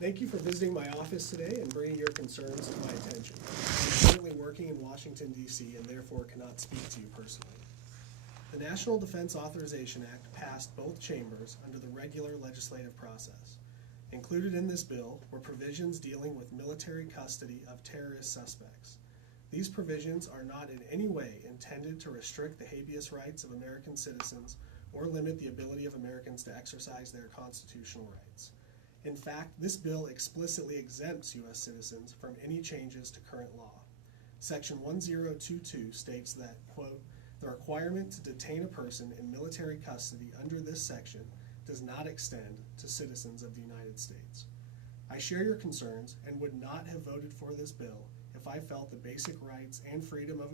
Thank you for visiting my office today and bringing your concerns to my attention. I'm currently working in Washington, D.C., and therefore cannot speak to you personally. The National Defense Authorization Act passed both chambers under the regular legislative process. Included in this bill were provisions dealing with military custody of terrorist suspects. These provisions are not in any way intended to restrict the habeas rights of American citizens or limit the ability of Americans to exercise their constitutional rights. In fact, this bill explicitly exempts U.S. citizens from any changes to current law. Section 1022 states that, quote, "The requirement to detain a person in military custody under this section does not extend to citizens of the United States." I share your concerns and would not have voted for this bill if I felt the basic rights and freedoms of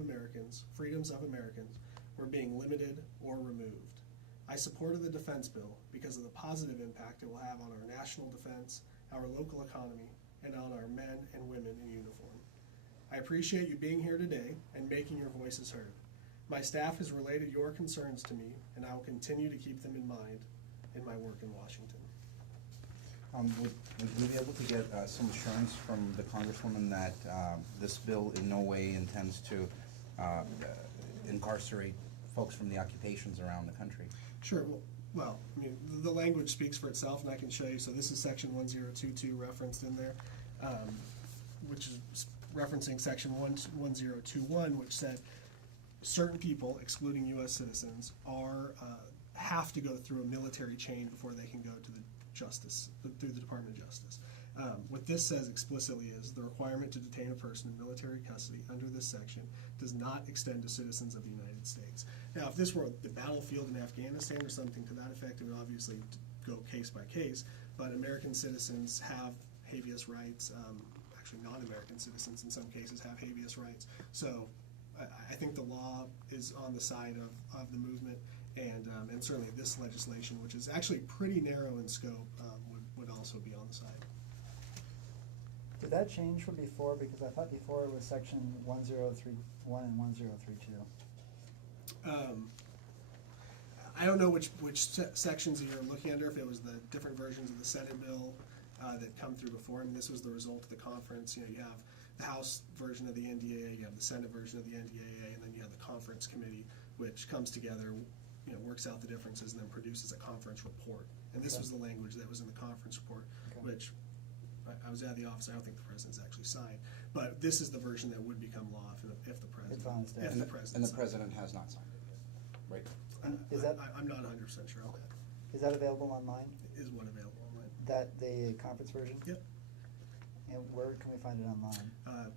Americans were being limited or removed. I supported the defense bill because of the positive impact it will have on our national defense, our local economy, and on our men and women in uniform. I appreciate you being here today and making your voices heard. My staff has related your concerns to me, and I will continue to keep them in mind in my work in Washington. Would we be able to get some assurance from the Congresswoman that this bill in no way intends to incarcerate folks from the occupations around the country? Sure. Well, I mean, the language speaks for itself, and I can show you. So this is Section 1022 referenced in there, which is referencing Section 1021, which said certain people, excluding U.S. citizens, have to go through a military chain before they can go to through the Department of Justice. What this says explicitly is the requirement to detain a person in military custody under this section does not extend to citizens of the United States. Now, if this were the battlefield in Afghanistan or something to that effect, it would obviously go case by case, but American citizens have habeas rights. Actually, non-American citizens in some cases have habeas rights. So I think the law is on the side of the movement, and certainly this legislation, which is actually pretty narrow in scope, would also be on the side. Did that change from before? Because I thought before it was Section 1031 and 1032. I don't know which sections you're looking under, if it was the different versions of the Senate bill that come through before. I mean, this was the result of the conference. You know, you have the House version of the NDAA, you have the Senate version of the NDAA, and then you have the conference committee, which comes together, you know, works out the differences, and then produces a conference report. And this was the language that was in the conference report, which I was at the office. I don't think the president's actually signed, but this is the version that would become law if the president has not signed it yet, right? I'm not 100% sure on that. Is that available online? Is what available online? That the conference version? Yep. And where can we find it online? Thomas.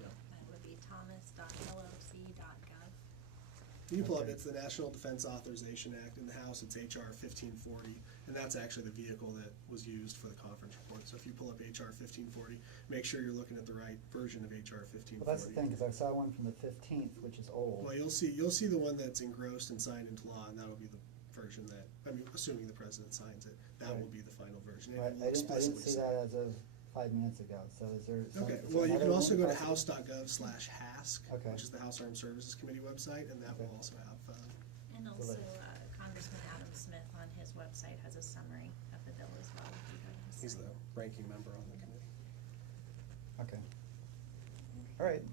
Yeah. That would be thomas.loc.gov. You can pull up, it's the National Defense Authorization Act. In the House, it's HR 1540, and that's actually the vehicle that was used for the conference report. So if you pull up HR 1540, make sure you're looking at the right version of HR 1540. Well, that's the thing, because I saw one from the 15th, which is old. Well, you'll see the one that's engrossed and signed into law, and that'll be the version that, I mean, assuming the president signs it, that will be the final version. Right. I didn't see that as of 5 minutes ago. So is there some, okay, is well, you can another also one go to possible? house.gov/HASC, which is the House Armed Services Committee website, and that will also have And also Congressman Adam Smith on his website has a summary of the bill as well. He's the ranking member on the committee. Okay. All right.